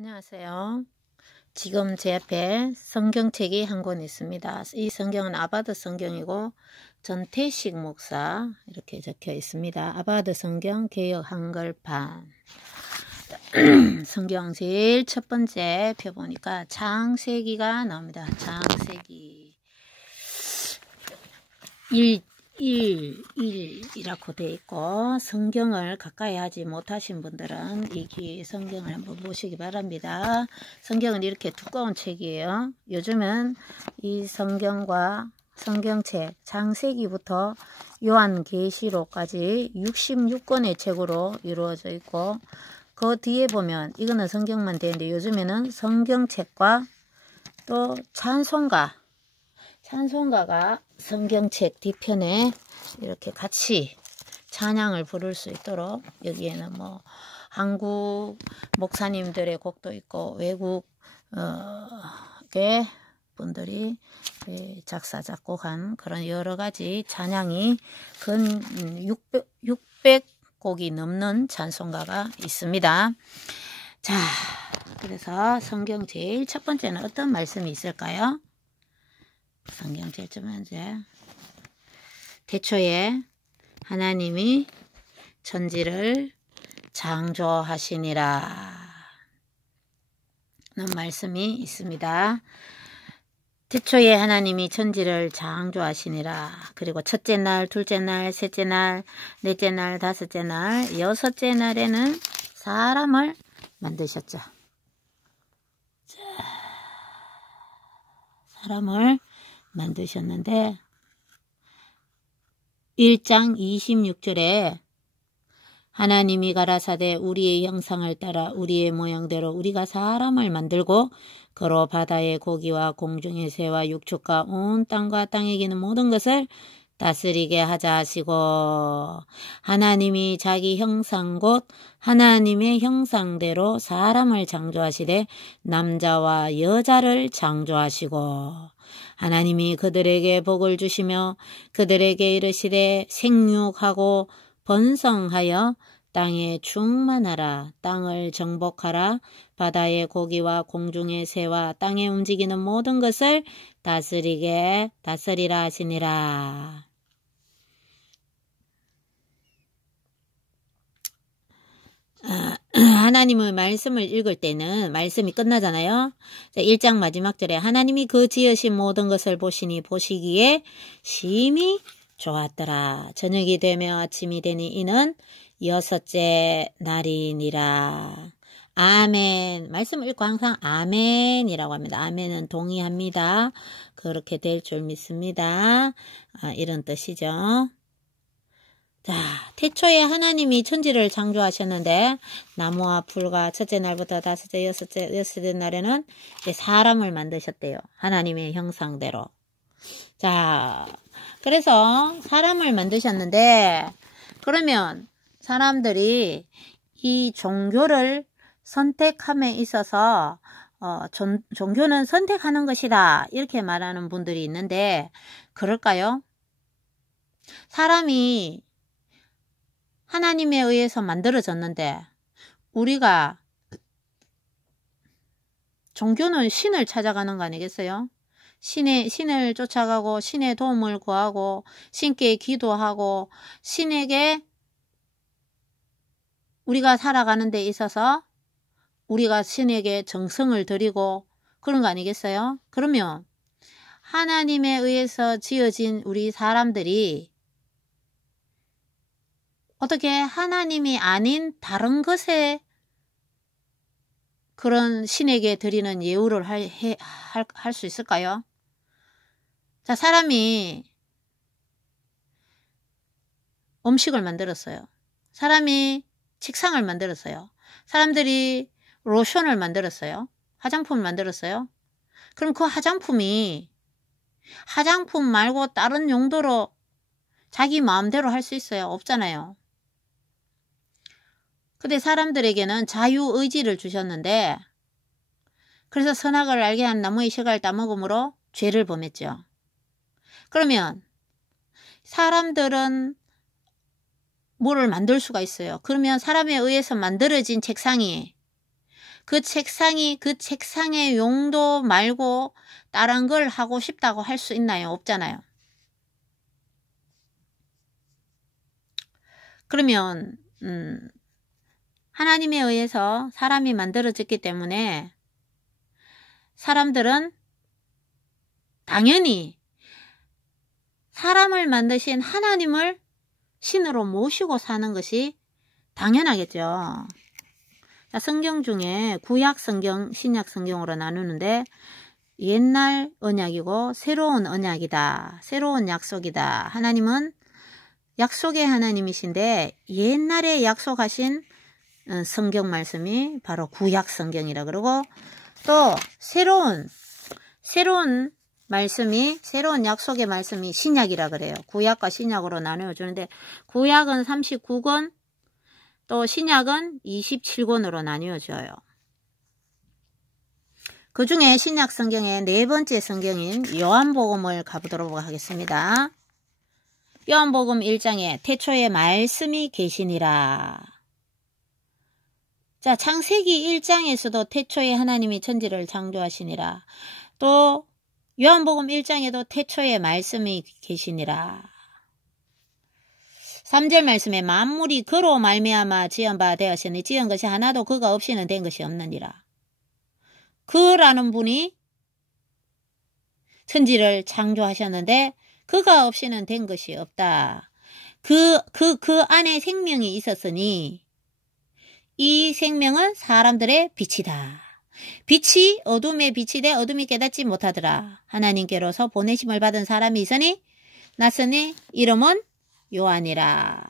안녕하세요. 지금 제 앞에 성경책이 한 권 있습니다. 이 성경은 아바드 성경이고 전태식 목사 이렇게 적혀 있습니다. 아바드 성경 개역 한글판. 성경 제일 첫 번째 펴 보니까 창세기가 나옵니다. 창세기 1이라고 되어 있고, 성경을 가까이 하지 못하신 분들은 이 성경을 한번 보시기 바랍니다. 성경은 이렇게 두꺼운 책이에요. 요즘은 이 성경과 성경책 창세기부터 요한계시록까지 66권의 책으로 이루어져 있고, 그 뒤에 보면 이거는 성경만 되는데 요즘에는 성경책과 또 찬송가가 성경책 뒤편에 이렇게 같이 찬양을 부를 수 있도록, 여기에는 뭐 한국 목사님들의 곡도 있고 외국의 분들이 작사 작곡한 그런 여러 가지 찬양이 근 600곡이 넘는 찬송가가 있습니다. 자, 그래서 성경 제일 첫 번째는 어떤 말씀이 있을까요? 성경 제일 첫 번째, 태초에 하나님이 천지를 창조하시니라 는 말씀이 있습니다. 태초에 하나님이 천지를 창조하시니라. 그리고 첫째 날, 둘째 날, 셋째 날, 넷째 날, 다섯째 날, 여섯째 날에는 사람을 만드셨죠. 사람을 만드셨는데 1장 26절에 하나님이 가라사대 우리의 형상을 따라 우리의 모양대로 우리가 사람을 만들고 그로 바다의 고기와 공중의 새와 육축과 온 땅과 땅에 기는 모든 것을 다스리게 하자 하시고, 하나님이 자기 형상 곧 하나님의 형상대로 사람을 창조하시되 남자와 여자를 창조하시고, 하나님이 그들에게 복을 주시며 그들에게 이르시되 생육하고 번성하여 땅에 충만하라. 땅을 정복하라. 바다의 고기와 공중의 새와 땅에 움직이는 모든 것을 다스리라 하시니라. 하나님의 말씀을 읽을 때는 말씀이 끝나잖아요. 1장 마지막 절에 하나님이 그 지으신 모든 것을 보시니 보시기에 심히 좋았더라. 저녁이 되며 아침이 되니 이는 여섯째 날이니라. 아멘. 말씀을 읽고 항상 아멘이라고 합니다. 아멘은 동의합니다. 그렇게 될 줄 믿습니다. 이런 뜻이죠. 자, 태초에 하나님이 천지를 창조하셨는데 나무와 풀과 첫째 날부터 다섯째, 여섯째 날에는 이제 사람을 만드셨대요. 하나님의 형상대로. 자, 그래서 사람을 만드셨는데, 그러면 사람들이 이 종교를 선택함에 있어서 종교는 선택하는 것이다 이렇게 말하는 분들이 있는데, 그럴까요? 사람이 하나님에 의해서 만들어졌는데 우리가 종교는 신을 찾아가는 거 아니겠어요? 신을 쫓아가고 신의 도움을 구하고 신께 기도하고 신에게 우리가 살아가는 데 있어서 우리가 신에게 정성을 드리고 그런 거 아니겠어요? 그러면 하나님에 의해서 지어진 우리 사람들이 어떻게 하나님이 아닌 다른 것에 그런 신에게 드리는 예우를 할 수 있을까요? 자, 사람이 음식을 만들었어요. 사람이 책상을 만들었어요. 사람들이 로션을 만들었어요. 화장품을 만들었어요. 그럼 그 화장품이 화장품 말고 다른 용도로 자기 마음대로 할 수 있어요? 없잖아요. 근데 사람들에게는 자유의지를 주셨는데, 그래서 선악을 알게 한 나무의 실과를 따먹음으로 죄를 범했죠. 그러면 사람들은 뭐를 만들 수가 있어요. 그러면 사람에 의해서 만들어진 책상이 그 책상의 용도 말고 다른 걸 하고 싶다고 할 수 있나요? 없잖아요. 그러면 하나님에 의해서 사람이 만들어졌기 때문에 사람들은 당연히 사람을 만드신 하나님을 신으로 모시고 사는 것이 당연하겠죠. 성경 중에 구약 성경, 신약 성경으로 나누는데 옛날 언약이고 새로운 언약이다. 새로운 약속이다. 하나님은 약속의 하나님이신데 옛날에 약속하신 성경 말씀이 바로 구약 성경이라 그러고 또 새로운 말씀이 새로운 약속의 말씀이 신약이라 그래요. 구약과 신약으로 나누어 주는데 구약은 39권 또 신약은 27권으로 나뉘어져요. 그 중에 신약 성경의 네 번째 성경인 요한복음을 가보도록 하겠습니다. 요한복음 1장에 태초에 말씀이 계시니라. 자, 창세기 1장에서도 태초에 하나님이 천지를 창조하시니라. 또 요한복음 1장에도 태초에 말씀이 계시니라. 3절 말씀에 만물이 그로 말미암아 지은 바 되었으니 지은 것이 하나도 그가 없이는 된 것이 없느니라. 그라는 분이 천지를 창조하셨는데 그가 없이는 된 것이 없다. 그 안에 생명이 있었으니 이 생명은 사람들의 빛이다. 빛이 어둠의 빛이 돼 어둠이 깨닫지 못하더라. 하나님께로서 보내심을 받은 사람이 있으니 났으니 이름은 요한이라.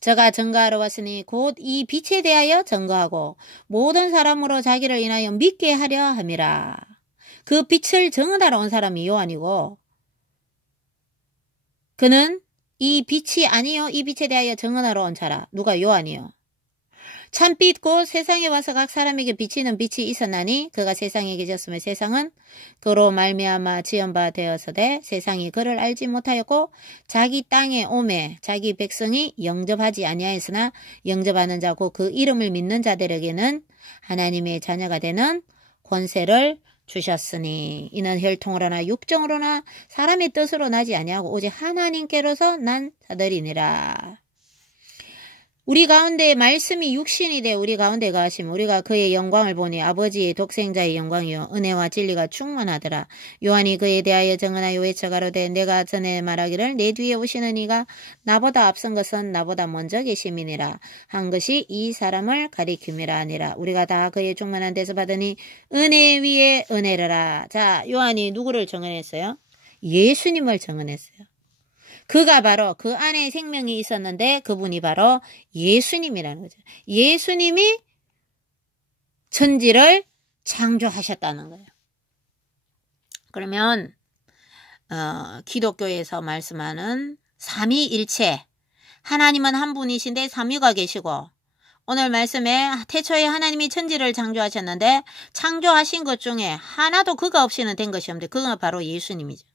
저가 증거하러 왔으니 곧 이 빛에 대하여 증거하고 모든 사람으로 자기를 인하여 믿게 하려 함이라. 그 빛을 증언하러 온 사람이 요한이고 그는 이 빛이 아니요 이 빛에 대하여 증언하러 온 자라. 누가? 요한이요. 참빛 곧 세상에 와서 각 사람에게 비치는 빛이 있었나니 그가 세상에 계셨으며 세상은 그로 말미암아 지은 바 되어서되 세상이 그를 알지 못하였고 자기 땅에 오매 자기 백성이 영접하지 아니하였으나 영접하는 자 곧 그 이름을 믿는 자들에게는 하나님의 자녀가 되는 권세를 주셨으니 이는 혈통으로나 육정으로나 사람의 뜻으로 나지 아니하고 오직 하나님께로서 난 자들이니라. 우리 가운데 말씀이 육신이 돼 우리 가운데 가시면 우리가 그의 영광을 보니 아버지의 독생자의 영광이요 은혜와 진리가 충만하더라. 요한이 그에 대하여 증언하여 외쳐가로되 내가 전에 말하기를 내 뒤에 오시는 이가 나보다 앞선 것은 나보다 먼저 계심이니라 한 것이 이 사람을 가리킴이라 하니라. 우리가 다 그의 충만한 데서 받으니 은혜 위에 은혜라. 자, 요한이 누구를 증언했어요? 예수님을 증언했어요. 그가 바로 그 안에 생명이 있었는데 그분이 바로 예수님이라는 거죠. 예수님이 천지를 창조하셨다는 거예요. 그러면 기독교에서 말씀하는 삼위일체 하나님은 한 분이신데 삼위가 계시고 오늘 말씀에 태초에 하나님이 천지를 창조하셨는데 창조하신 것 중에 하나도 그가 없이는 된 것이 없는데 그건 바로 예수님이죠.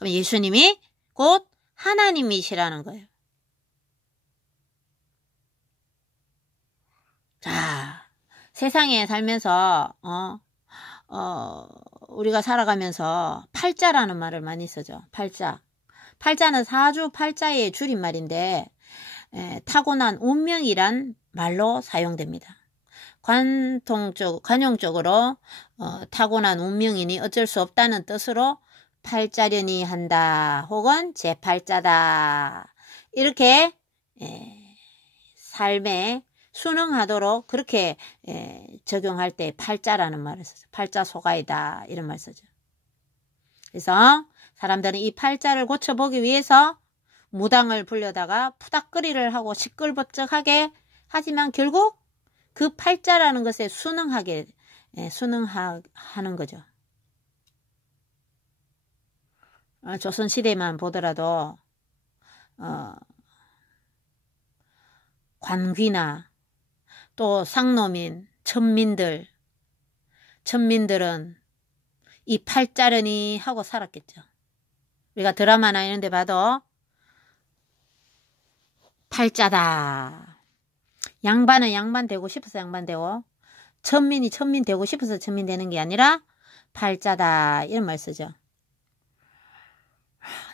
그럼 예수님이 곧 하나님이시라는 거예요. 자, 세상에 살면서 우리가 살아가면서 팔자라는 말을 많이 쓰죠. 팔자. 팔자는 사주 팔자의 줄임말인데 타고난 운명이란 말로 사용됩니다. 관용적으로 타고난 운명이니 어쩔 수 없다는 뜻으로 팔자련이 한다 혹은 제8자다 이렇게 삶에 순응하도록 그렇게 적용할 때 팔자라는 말을 쓰죠. 팔자 소가이다 이런 말 쓰죠. 그래서 사람들은 이 팔자를 고쳐보기 위해서 무당을 불려다가 푸닥거리를 하고 시끌벅적하게 하지만 결국 그 팔자라는 것에 순응하는 거죠. 조선시대만 보더라도 관귀나 또 상노민, 천민들은 이 팔자르니 하고 살았겠죠. 우리가 드라마나 이런 데 봐도 팔자다. 양반은 양반 되고 싶어서 양반 되고 천민이 천민 되고 싶어서 천민 되는 게 아니라 팔자다 이런 말 쓰죠.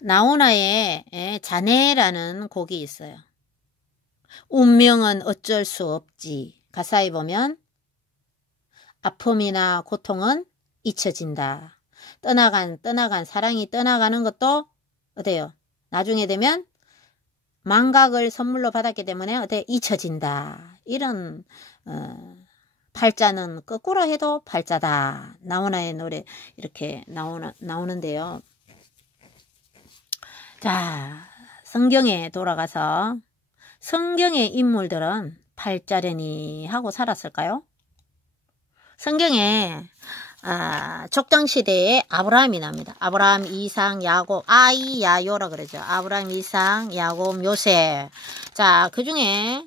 나훈아의 자네라는 곡이 있어요. 운명은 어쩔 수 없지. 가사에 보면 아픔이나 고통은 잊혀진다. 떠나간 사랑이 떠나가는 것도 어때요? 나중에 되면 망각을 선물로 받았기 때문에 어때? 잊혀진다. 이런 팔자는 거꾸로 해도 팔자다. 나훈아의 노래 이렇게 나오는데요. 자, 성경에 돌아가서 성경의 인물들은 팔자려니 하고 살았을까요? 성경에 족장시대에 아브라함이 납니다. 아브라함, 이삭, 야곱, 야요라 그러죠. 아브라함, 이삭, 야곱, 요셉. 자, 그 중에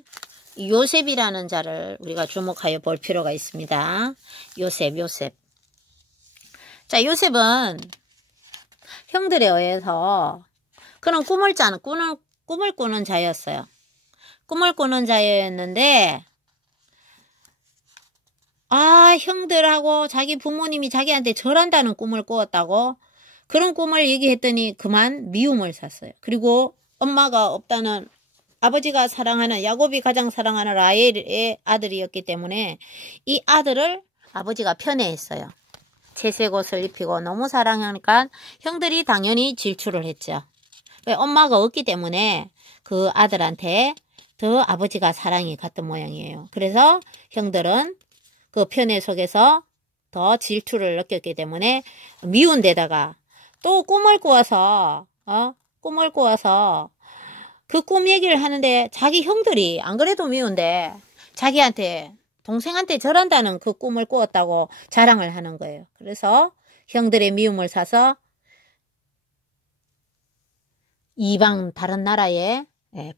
요셉이라는 자를 우리가 주목하여 볼 필요가 있습니다. 요셉. 자, 요셉은 형들에 의해서 그는 꿈을 꾸는 자였어요. 꿈을 꾸는 자였는데 형들하고 자기 부모님이 자기한테 절한다는 꿈을 꾸었다고 그런 꿈을 얘기했더니 그만 미움을 샀어요. 그리고 엄마가 없다는 아버지가 사랑하는 야곱이 가장 사랑하는 라헬의 아들이었기 때문에 이 아들을 아버지가 편애했어요. 채색 옷을 입히고 너무 사랑하니까 형들이 당연히 질투를 했죠. 엄마가 없기 때문에 그 아들한테 더 아버지가 사랑이 갔던 모양이에요. 그래서 형들은 그 편애 속에서 더 질투를 느꼈기 때문에 미운 데다가 또 꿈을 꾸어서 그 꿈 얘기를 하는데 자기 형들이 안 그래도 미운데 자기한테 동생한테 절한다는 그 꿈을 꾸었다고 자랑을 하는 거예요. 그래서 형들의 미움을 사서 이방 다른 나라에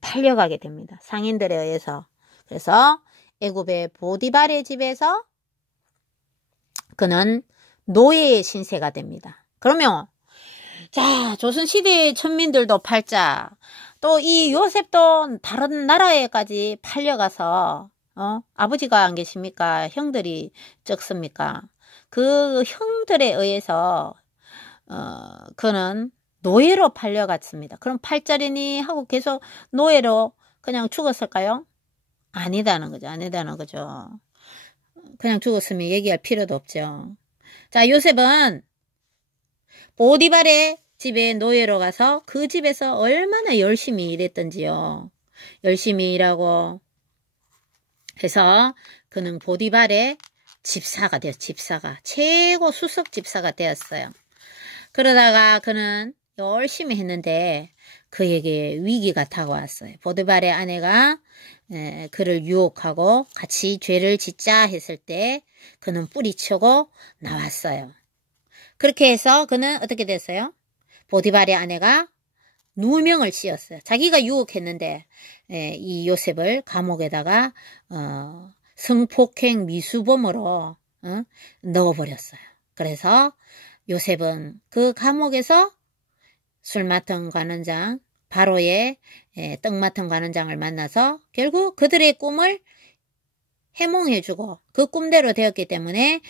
팔려가게 됩니다. 상인들에 의해서. 그래서 애굽의 보디발의 집에서 그는 노예의 신세가 됩니다. 그러면 자, 조선시대의 천민들도 팔자, 또 이 요셉도 다른 나라에까지 팔려가서 아버지가 안 계십니까? 형들이 적습니까? 그 형들에 의해서 그는 노예로 팔려갔습니다. 그럼 팔자리니 하고 계속 노예로 그냥 죽었을까요? 아니다는 거죠. 그냥 죽었으면 얘기할 필요도 없죠. 자, 요셉은 보디발의 집에 노예로 가서 그 집에서 얼마나 열심히 일했던지요. 열심히 일하고 해서 그는 보디발의 집사가 되었어요. 집사가. 최고 수석 집사가 되었어요. 그러다가 그는 열심히 했는데 그에게 위기가 다가왔어요. 보디발의 아내가 그를 유혹하고 같이 죄를 짓자 했을 때 그는 뿌리치고 나왔어요. 그렇게 해서 그는 어떻게 됐어요? 보디발의 아내가 누명을 씌웠어요. 자기가 유혹했는데 이 요셉을 감옥에다가 성폭행 미수범으로 넣어버렸어요. 그래서 요셉은 그 감옥에서 술 맡은 관원장 바로의 떡 맡은 관원장을 만나서 결국 그들의 꿈을 해몽해주고 그 꿈대로 되었기 때문에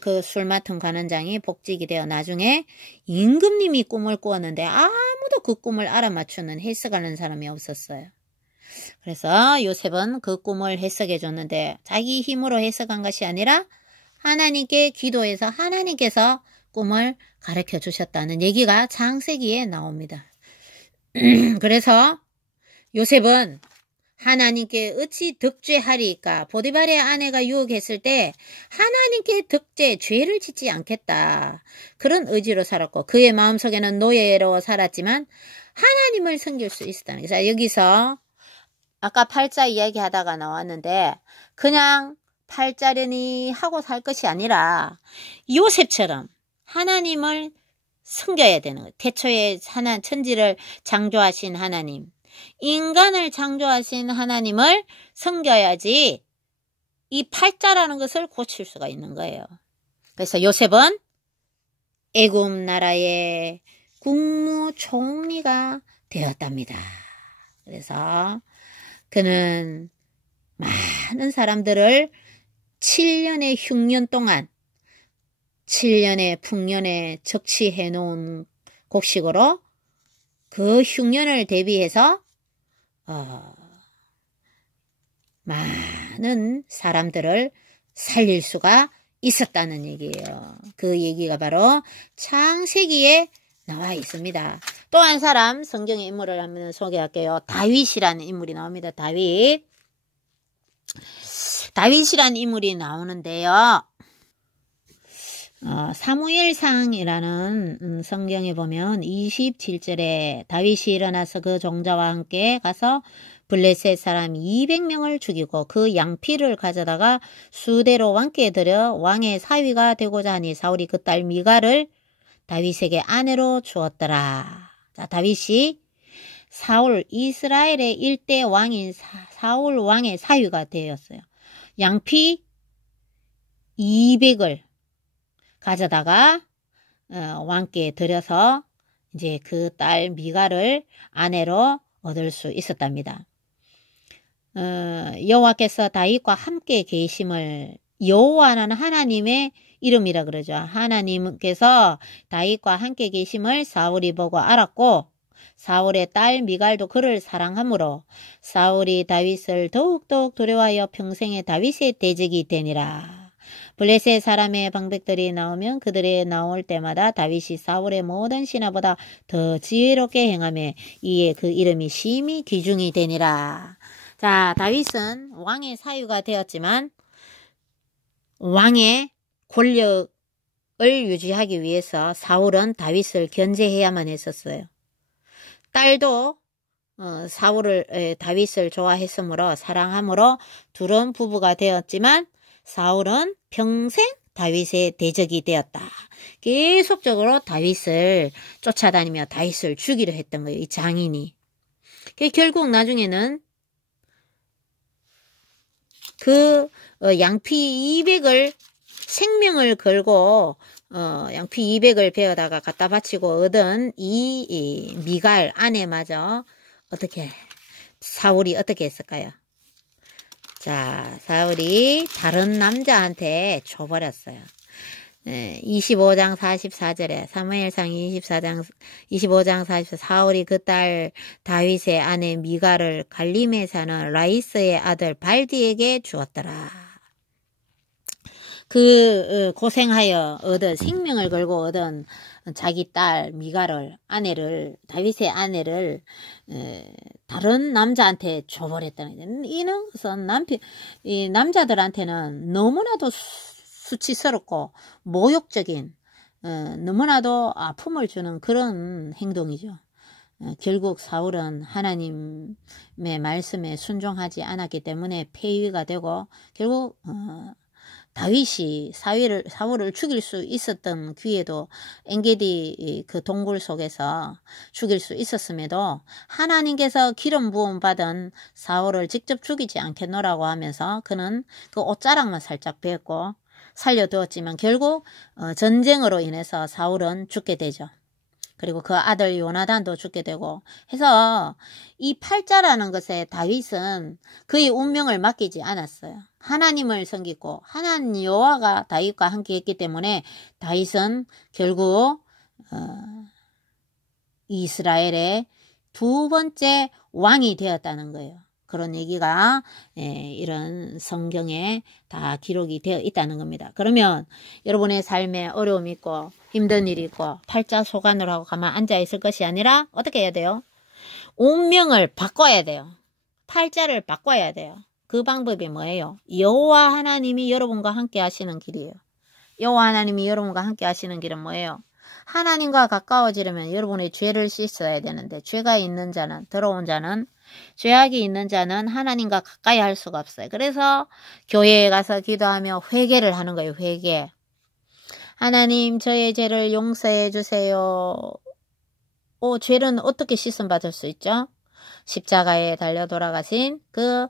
그 술 맡은 관원장이 복직이 되어 나중에 임금님이 꿈을 꾸었는데 아무도 그 꿈을 알아맞추는 해석하는 사람이 없었어요. 그래서 요셉은 그 꿈을 해석해 줬는데 자기 힘으로 해석한 것이 아니라 하나님께 기도해서 하나님께서 꿈을 가르쳐 주셨다는 얘기가 창세기에 나옵니다. 그래서 요셉은 하나님께 어찌 득죄하리까? 보디발의 아내가 유혹했을 때 하나님께 죄를 짓지 않겠다. 그런 의지로 살았고 그의 마음속에는 노예로 살았지만 하나님을 섬길 수 있었다는 거죠. 여기서 아까 팔자 이야기하다가 나왔는데 그냥 팔자려니 하고 살 것이 아니라 요셉처럼 하나님을 섬겨야 되는 거예요. 태초에 천지를 창조하신 하나님, 인간을 창조하신 하나님을 섬겨야지 이 팔자라는 것을 고칠 수가 있는 거예요. 그래서 요셉은 애굽 나라의 국무총리가 되었답니다. 그래서 그는 많은 사람들을 7년의 흉년 동안 7년의 풍년에 적치해 놓은 곡식으로 그 흉년을 대비해서 많은 사람들을 살릴 수가 있었다는 얘기예요. 그 얘기가 바로 창세기에 나와 있습니다. 또 한 사람 성경의 인물을 한번 소개할게요. 다윗이라는 인물이 나옵니다. 다윗이라는 인물이 나오는데요. 사무엘상이라는 성경에 보면 27절에 다윗이 일어나서 그 종자와 함께 가서 블레셋 사람 200명을 죽이고 그 양피를 가져다가 수대로 왕께 드려 왕의 사위가 되고자 하니 사울이 그 딸 미갈을 다윗에게 아내로 주었더라. 자, 다윗이 이스라엘의 일대 왕인 사울 왕의 사위가 되었어요. 양피 200을 가져다가 왕께 드려서 이제 그 딸 미갈을 아내로 얻을 수 있었답니다. 여호와께서 다윗과 함께 계심을, 여호와는 하나님의 이름이라 그러죠. 하나님께서 다윗과 함께 계심을 사울이 보고 알았고 사울의 딸 미갈도 그를 사랑하므로 사울이 다윗을 더욱더욱 두려워하여 평생에 다윗의 대적이 되니라. 블레셋 사람의 방백들이 나오면 그들이 나올 때마다 다윗이 사울의 모든 신하보다 더 지혜롭게 행하며 이에 그 이름이 심히 귀중이 되니라. 자, 다윗은 왕의 사유가 되었지만 왕의 권력을 유지하기 위해서 사울은 다윗을 견제해야만 했었어요. 딸도 다윗을 좋아했으므로 사랑함으로 둘은 부부가 되었지만 사울은 평생 다윗의 대적이 되었다. 계속적으로 다윗을 쫓아다니며 다윗을 죽이려 했던 거예요. 이 장인이. 결국 나중에는 그 양피 200을 생명을 걸고 양피 200을 베어다가 갖다 바치고 얻은 이 미갈 아내마저 사울이 어떻게 했을까요? 자, 사울이 다른 남자한테 줘버렸어요. 25장 44절에 사무엘상 25장 44 사울이 그 딸 다윗의 아내 미갈을 갈림에 사는 라이스의 아들 발디에게 주었더라. 그 고생하여 얻은 생명을 걸고 얻은 자기 딸 미갈을 다윗의 아내를 다른 남자한테 줘버렸다는. 이는 이 남자들한테는 너무나도 수치스럽고 모욕적인 너무나도 아픔을 주는 그런 행동이죠. 결국 사울은 하나님의 말씀에 순종하지 않았기 때문에 폐위가 되고 결국 다윗이 사울을 죽일 수 있었던 기회도 엔게디 그 동굴 속에서 죽일 수 있었음에도 하나님께서 기름 부음 받은 사울을 직접 죽이지 않겠노라고 하면서 그는 그 옷자락만 살짝 베었고 살려두었지만 결국 전쟁으로 인해서 사울은 죽게 되죠. 그리고 그 아들 요나단도 죽게 되고 해서 이 팔자라는 것에 다윗은 그의 운명을 맡기지 않았어요. 하나님을 섬기고 하나님 여호와가 다윗과 함께 했기 때문에 다윗은 결국 이스라엘의 두 번째 왕이 되었다는 거예요. 그런 얘기가 이런 성경에 다 기록이 되어 있다는 겁니다. 그러면 여러분의 삶에 어려움이 있고 힘든 일이 있고 팔자 소관으로 하고 가만 앉아 있을 것이 아니라 어떻게 해야 돼요? 운명을 바꿔야 돼요. 팔자를 바꿔야 돼요. 그 방법이 뭐예요? 여호와 하나님이 여러분과 함께 하시는 길이에요. 여호와 하나님이 여러분과 함께 하시는 길은 뭐예요? 하나님과 가까워지려면 여러분의 죄를 씻어야 되는데 죄가 있는 자는 더러운 자는 죄악이 있는 자는 하나님과 가까이 할 수가 없어요. 그래서 교회에 가서 기도하며 회개를 하는 거예요. 회개. 하나님 저의 죄를 용서해 주세요. 죄는 어떻게 씻음 받을 수 있죠? 십자가에 달려 돌아가신 그